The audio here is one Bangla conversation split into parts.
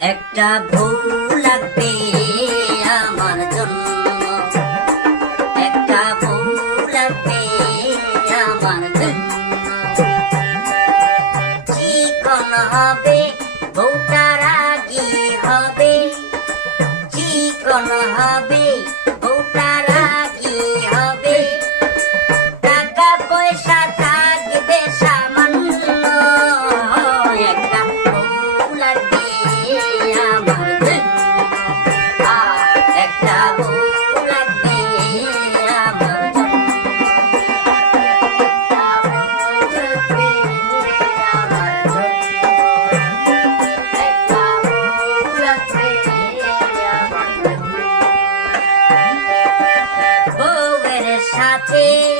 একটা বউ লাগবে আমার জন্য। একটা বউ লাগবে আমার জন্য। চিকন হবে, বউটা রাগি হবে। কি চিকন হবে, বউটা রাগি আছে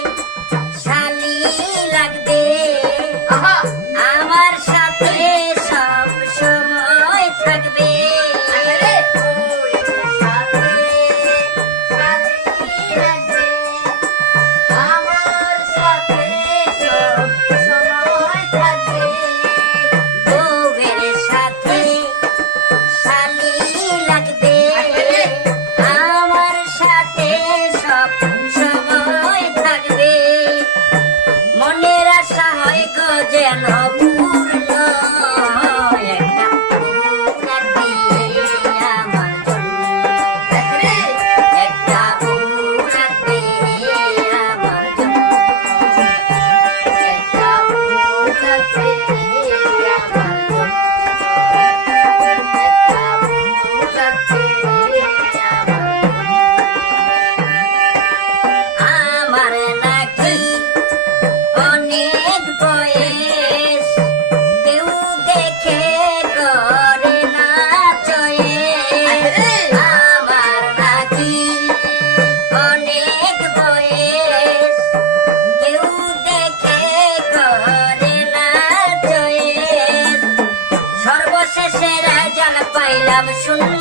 I'm a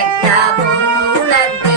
একটা বউ লাগবে